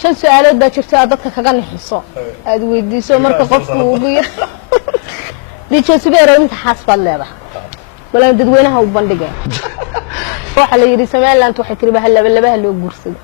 shan su'aalood baa jirta dadka kaga nixiso aad weydiiso marka qofku ugu yar DJ Subeer inta xasbad leedahay wala dadweynaha u bandhigay waxa la yiri Soomaaliland waxay tiri bahal laba loo guursado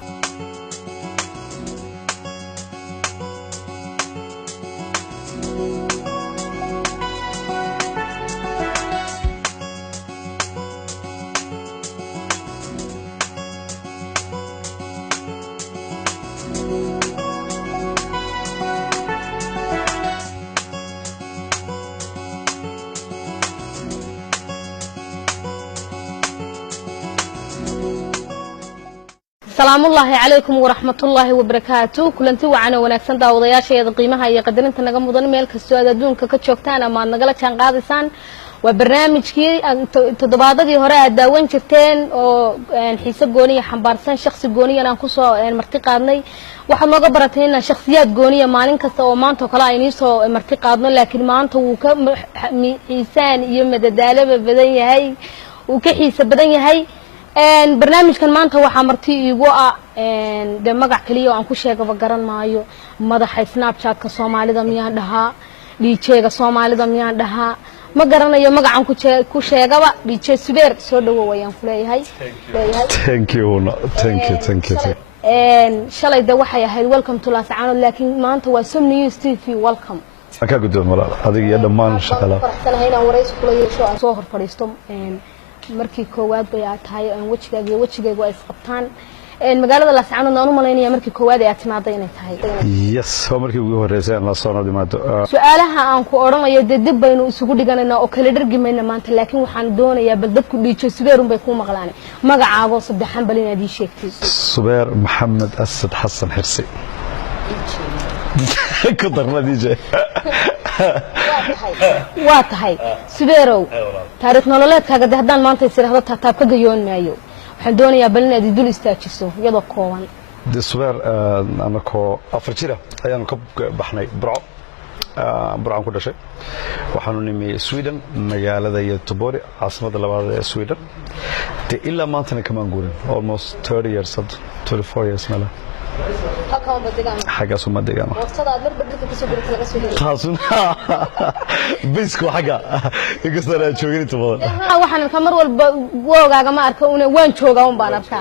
السلام الله عليكم ورحمة الله وبركاته كلنتي وعنا ونكسن داودياشيدا qiimaha iyo qadarinta naga mudan meel kasto aad adduunka ka joogtaan ama nagala jaan qaadisaan waa barnaamijkii toddobaadadii hore aad daawan jirteen oo xiiso gooniya xambaarsan shakhsi gooniya aan ku soo marti qaadnay waxa nooga baratay in shakhsiyaad gooniya maalin kasta oo maanta kala ay soo marti qaadno laakiin maanta uu ka xiisaan iyo madadaalo badan yahay uu ka xiiso badan yahay barnaamijkan maanta waxa marti iigu ah de magac kaliya aan ku sheegaba garan maayo madaxa Snapchat-ka Soomaalida miyaan dhahaa DJ-ga Soomaalida miyaan dhahaa ma garanayo magacan ku sheegaba DJ Subeer soo dhawo wayaan ku leeyahay thank you shalay da waxay ahayd welcome to Laascaanood laakiin maanta waa Som News TV welcome ka guddoon walaal adiga iyo dhammaan shaqada faraxsanahay inaan wareysi kula yeesho aan soo hor fadhiisto markii koowaad bay tahay aan wajigayga ay isqabtaan magaalada Laascaanood aan u maleynaya markii koowaad ay timaaday inay tahay yes oo markii ugu horeysay aan Laascaanood imaado su'aalaha aan ku oranayo dib baynu isugu dhiganayna oo kala dhargimayna maanta laakiin waxaan doonayaa bal dadku DJ Subeer bay ku maqlaan magacaabo saddexan bal inaad ii sheegtay Subeer Maxamed Asad Xasan Xirsi كدرنا ديجي واتهاي سبيرو تاريخ nololeedkaaga hadaan maanta isiraahdo taab ka gayoon maayo waxaan doonayaa bal inaad dul istaajiso iyadoo kooban Subeer anako afar jira ayaan ka baxnay Burco ku dhashay waxaanu nimi Sweden magaalada Göteborg caasimada labaad ee Sweden ilaa maanta kama guurin almost 30 years 24 years mala حاجة سوما ديجانا. تاسون. بيسكو حاجة. يقصد أنا شوقي تبغى. وحنا كمر والبوجا جماعة كونه وين شوقهم بانبتا.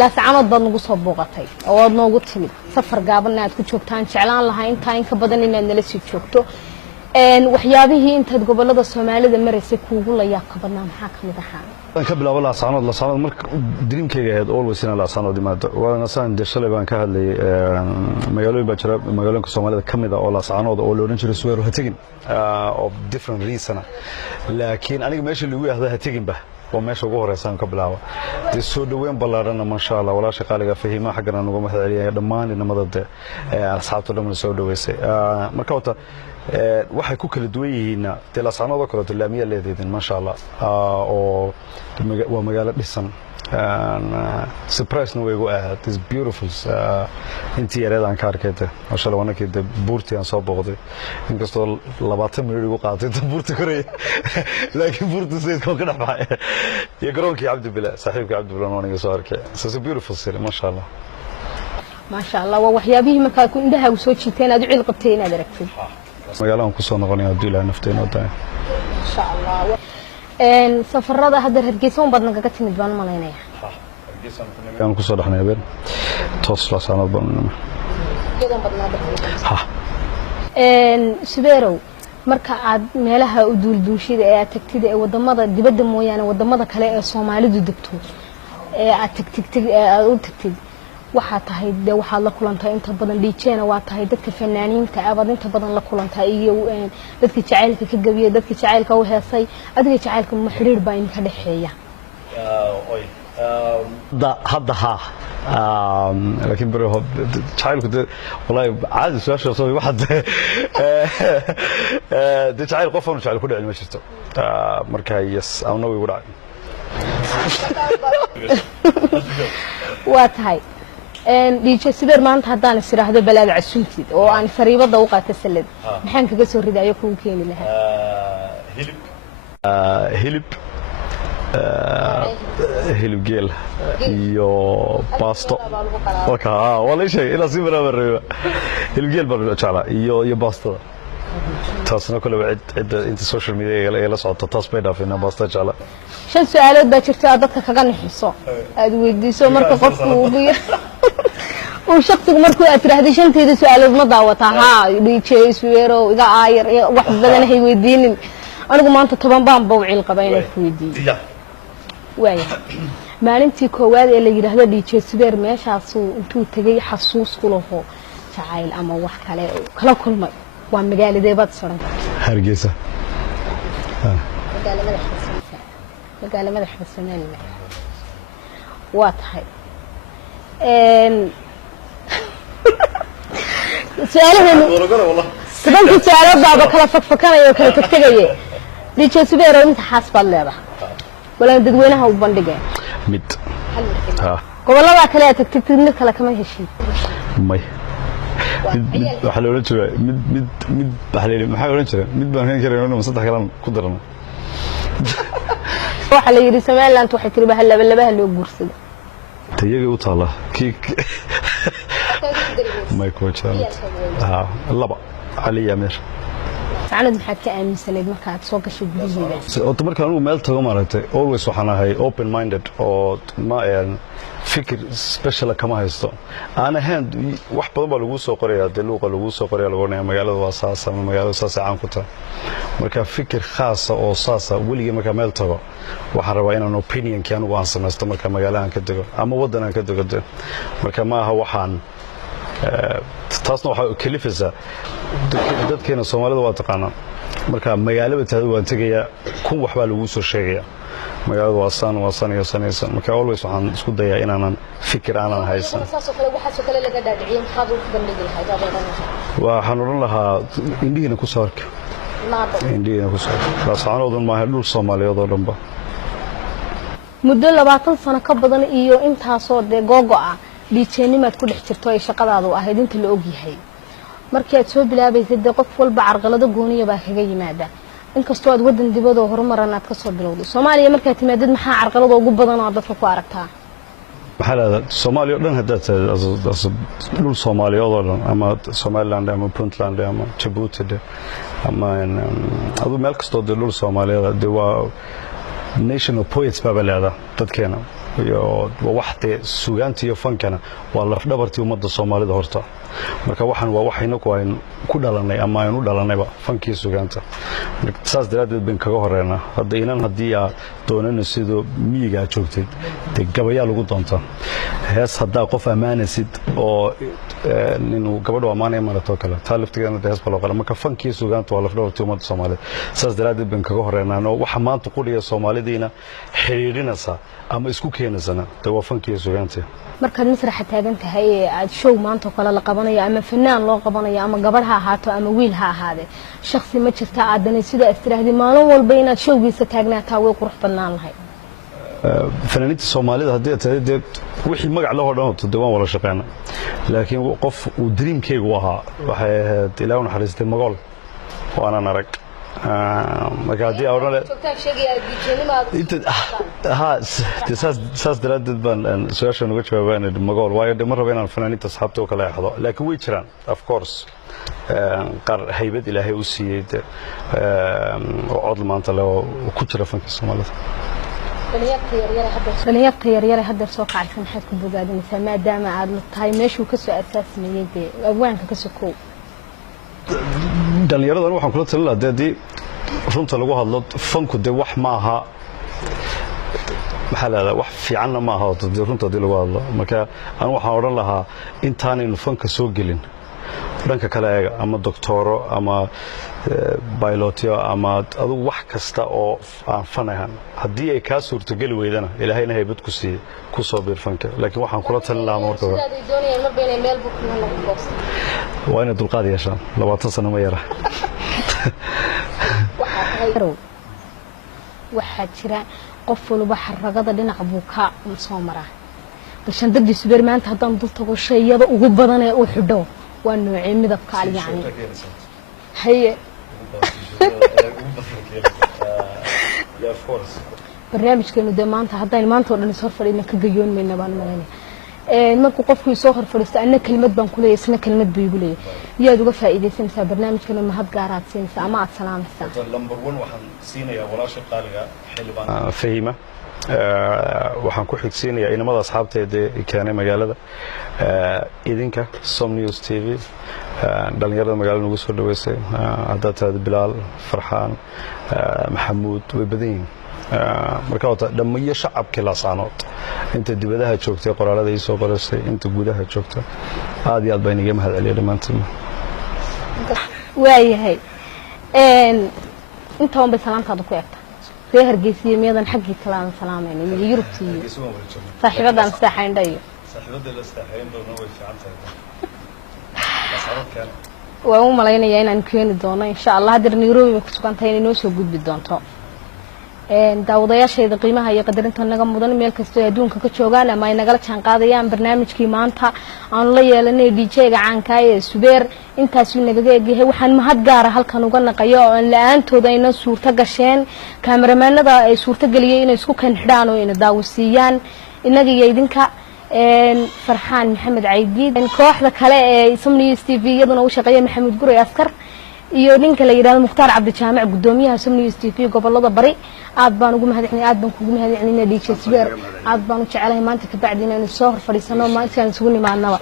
Laascaanood bad nagu soo booqatay oo aad noogu timid safar gaaban aad ku joogtaan jeclaan lahayn inta in ka badan inaad nala sii joogto waxyaabihii intaad gobolada Soomaalida mareysay kuugu la yaab ka badnaa maxaa kamid ahaa ka bilaabo Laascaanood marka dreamkayga ahayd always in Laascaanood imaado waana saan deshalay baan ka hadlay magaalooyin baa jira magaalooyinka Soomaalida kamid ah oo Laascaanood oo loo oran jiray Subeer ha tagin of different reasons laakiin aniga meesha lagu yaahdo ha tagin ba وماشي وجوه رئيسان قبل عوا. السود وين بلارنا ما شاء الله ولا شيء قالوا فهمه حقنا نقوم مثل عليه دمان إنما ضد أصحابه لهم السود ويسي. مركوته واحد كوك الدوي هنا تلاصعنا ذكرت اللامية اللي ذي ما شاء الله. ومجال لسان. surprise نوي جوا this beautiful انتي يريد عن كاركته ما شاء الله وانا كده بورتي عن صوب بغضي إنك استول لبعضهم يريدوا قاعدين تبورتي كوري لكن بورتي سيد كون كده معي يقرونك يا عبد بالله صاحبك عبد بالله وانا جسار كه it's beautiful سيرة ما شاء الله ما شاء الله وحيابيه ما كان عندها وسوتشي تين أدعي القبتين هذا ركتب مجالهم كسرنا غني عبد الله نفتين وطاي ما شاء الله سفرة هذا هرجيسون بدنا كتير مدبان مالينيا. كانوا كسر إحنا يبين توصل سنة بدنا. كذا بدنا ها. سبيرو مركا عاد مالها أدول دوشي تكتيد ودمضة دبد مويانا ودمضة كلا الصومالي دكتور تكتيد waxaa tahay waxa la kulantay inta badan dhiiceena waa tahay dadka fanaaniinta abad inta badan la kulantay iyo dadka jacaylka ka gabiyo dadka jacaylka u heesay adiga jacaylka ma xiriir baa in ka dhaxeeya hadda laakiin baro jacaylku wallahi caadi su'aasha soo waxad jacayl qof oo jacayl ku dhacay ma jirto marka yes awna way ugu dhacay waa tahay DJ Subeer maanta hadaan isiraahdo balaad casuntid oo aan fariibada u qaatay salad maxaan kaga soo ridayo ku keeni lahaa hilib geel iyo baasto marka wala shay ila si barabarayba hilib geel baan jeclaa iyo baastada taasna kale cid inta social media ay la socoto taas bay dhaafina baasta jeclaa shan su'aalood baa jirta dadka kaga nixiso aad weydiiso marka qofku uu oo shaqsigu markuu aad tiraahdo shanteeda su'aalood ma daawata ha DJ Suweero iga aayar wax badan hay weydiinin anigu maanta 10 baan bawcil qabay inaan ku weydiiyo waaya maalintii koowaad ee la yiraahdo DJ Suweer meeshaas intuu tagay xasuus ku laho jacayl ama wax kale kala kulmay waa magaaladee bad saran Hargeysa magaalada Xasanelle waa tahay سؤالهم سبنك سؤال بابا كلا فكنا يو كلا تكتجي دي شو سبيرو أنت حاسب الله ولا تدوينها وبندقة مد ها والله ما كلا تكتجي كلا كمان هالشيء ماي حلو رجع مد بحليل ما حلو رجع مد بحليل كريم مصدق كلام قدرنا واحد اللي يري سمع لا أنت واحد كريم بهلا بهلا وجرسد تيجي وطالع كيك مايكرو تشارت ها لبا علي امير سعد maxaad ka aaminsaneed markaad soo gashay gurigeeda oo marka anigu meel tago maaragtay always waxaan ahay open minded oo ma fikir special kama haysto aan ahaan wax badan baa lagu soo qorayaa luuqa lagu soo qorayaa lagu oranaya magaalada waa saas ama magaalada saas aan ku tahay marka fikir khaas ah oo saas ah waliga marka meel tago waxaan rabaa inaan opinion kii anigu aan samaysto marka magaalada ka tago ama wadan aan ka tago marka ma aha waxaan taasna waxa kalifaysa dadkeena Soomaalida waa taqaanaa marka magaalada taadu waan tagayaa kun wax baa lagu soo sheegaya magaalada waa sanaysan marka always waxaan isku dayaa inaanan fikir aanan haysan waxaasoo kale laga dhaadhiciyay maxaad u bandhigi lahayd waxaan oran lahaa indhihiina ku saarka indhihiina ku saarka saanoodan ma aha dhul Soomaaliyeed oo dhanba muddo 20 sano ka badan iyo intaasoo googo ah dhiijeenimaad ku dhex jirto ay shaqadaadu ahayd inta la og yahay markii aad soo bilaabaysay qof walba carqalado gooniya baa kaga yimaada inkastoo aad wadan dibadda horumaran aad ka soo bilowday Soomaaliya markaad timaadid maxaa carqalado ugu badan oo dadka ku aragtaa maxaa la Soomaaliya dhan hadda dhul Soomaaliyeed oo dhan ama Somaliland ama Puntland ama Djibouti ama adu meel kastoo dhul Soomaaliyeed waa national poets baa leedahay dadkeena iyo waxte suugaanta iyo fankana waa laf dhabartii ummadda Soomaalida horta marka waxaan waa waxayna ku dhalanay ama aynu dhalanayba fankii suugaanta saas daraadeed bin kaga horeena hadda inaan hadii aad doonayno sidoo miyiga joogtay gabayaa lagu doonta hees hadda qof amaanasid oo inuu gabadhu amaanay marato kale taaliftigeena hees bal qala marka fankii suugaanta waa laf dhabartii ummadda Soomaalida saas daraadeed bin kaga horeena waxa maanta qudhiga Soomaalidiina xiriirinaysa ama isku keenaysa waa fankii suugaanta markaad masraxa taagan tahay aad show maanta kala la qabanayo ama fanaan loo qabanayo ama gabadh ha ahaato ama wiil ha ahaade shakhsi ma jirta aadan sida istiraahdi maalin walba inaad showgiisa taagnaataa way qurux badnaan lahay fanaaniinta Soomaalida hadii tahay wixii magac loo hodhan waan wala shaqeena laakiin qof uu dreamkeygu ahaa waxay ahayd Ilaahay naxariistay Magool waana arag magaalada awrale ها ساس دراد بان سواشن uga jawaabaan Magool waayo mar raba inaan fanaaniinta asxaabta oo kala yaxdo laakiin way jiraan of course qar haybad Ilaahay u siiyay oo cod maanta loo ku jira fanka Soomaalida dhalinyarta yaryar hadda soo kacaysan maxaad ku bogaadinaysaa maadaama aad la tahay meeshuu ka soo asaasmayay abwaanka ka soo koob dhalinyaradan waxaan kula talin lahaa hadii runta lagu hadlo fanku de wax ma aha maxaa la wax fiican ma aha runta lagu hadlo marka aan waxaan oran lahaa intaan in fanka soo gelin dhanka kale eega ama doctoro ama pilotyo ama adu wax kasta oo aan fanahan hadii ay ka suurto gali weydana Ilaahayna haybad ku siiyay ku soo bir fanka laakiin waxaan kula talin lahaa marka waa in dulqaad yeeshaan 20 sano ma yara waxaa jira qof walba xaragada dhinac buu ka soo maraa balshan dadii subeer maanta haddaan dul tago shayada ugu badan ee uu xidho waa noocee midabka yani haye barnaamijkeenu de maanta haddaynu maanta oo dhan is horfadhina ka gayoon mayna baan malaynaya markuu qofku soo horfadhiisto anna kelmad baan ku leeyahay isna kelmad buu igu leeyahay yaad uga faa'iideysanaysaa barnaamijkana mahad gaar aad siinaysaa ama aad salaamaysaa number 1 waxaan siinayaa walaasha qaaliga xilbaan fahima waxaan ku xigsiinayaa inamada asxaabteeda keenay magaalada idinka Som News TV dhalinyarada magaalada nagu soo dhaweysay hadda taad Bilaal Farxaan Maxamuud way badan yihiin marka wata dhammaan shacabka Laascaanood inta dibadaha joogtay qoraalada ay soo qoraysay inta gudaha joogta aad iyo aad baan iga mahad celiyay dhamaantiin waayahay inta aan salaantaada ku eegta reer Hargeysa miyadan xaqii kala salaamayna iyo Yurubtii saaxiibadan istaxayndayo saaxiibada la istaxayndoona way fiican tahay waan u malaynayaa inaan keeni doono insha Allah hadir Nairobi ku sugantahay inay noo soo gudbi doonto daawadayaasheeda qiimaha iyo qadarinta naga mudan meel kasta oo adduunka ka joogaan ama ay nagala jaan qaadayaan barnaamijkii maanta aan la yeelanay DJ-ga caanka ee Subeer intaas uu naga eegyahay waxaan mahad gaar ah halkan uga naqayo oo aan la'aantooda ayna suurta gasheen kaameramanada ay suurta galiyay inay isku kan xidhaan oo inay daawasiiyaan inaga iyo idinka Farxaan Maxamed Caydiid kooxda kale ee Som News TV iyaduna u shaqeeya Maxamed Guray Askar iyo ninka la yiraahdo Muxtaar Cabdi Jaamac gudoomiyaha Som News TV gobolada bari aad baan ugu mahadcelinayaa aad baan kugu mahadcelinayaa DJ Subeer aad baan u jecelahay maanta ka bacdi inaan soo hor fadhiisano maanta aan isugu nimaadnaba